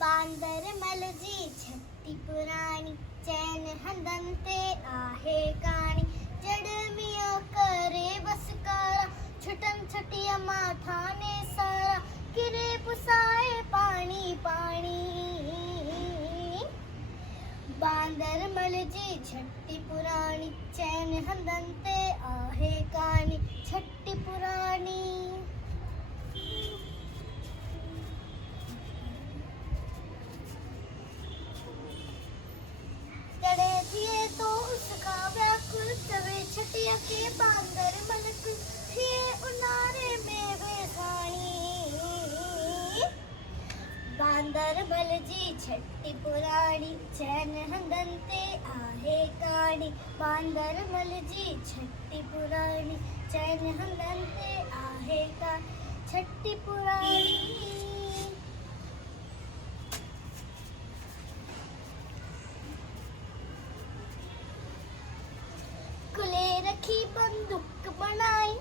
बांदर मल जी छत्ती पुराणी चैन हंधन ते आहे काणी जड़मिया करे बसकारा छुटन छटिया माथा ने सारा किरे पुसाए पानी पानी बांदर मल जी छत्ती पुराणी चैन हंधन ते आहे काणी छट्टी पुराणी चढ़े थिए तो उसका व्याकुल चवे छटिया के बांदर मलक थिए उनारे में बेसाणी बांदर मल जी छट्टी पुराणी चैन हंधन ते आहे काणी बांदर मल जी छट्टी पुराणी चैन हंधन ते आहे काणी छट्टी पुराणी कुले रखी बंदूक बनाई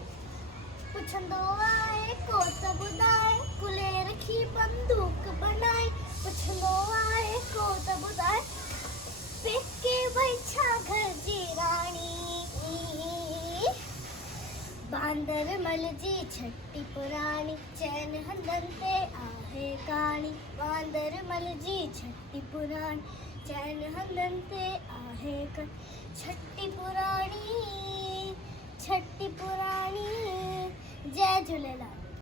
पुछंदो आए को त ॿुधाए कुले रखी बंदूक बनाई पुछंदो आए को त ॿुधाए पेके भई छा घर जी राणी बांदर मल जी छट्टी पुराणी चैन हंधन ते आहे काणी बांदर मल जी छट्टी पुराणी चैन हंधन ते आहे काणी छट्टी पुराणी जय झूलेलाल।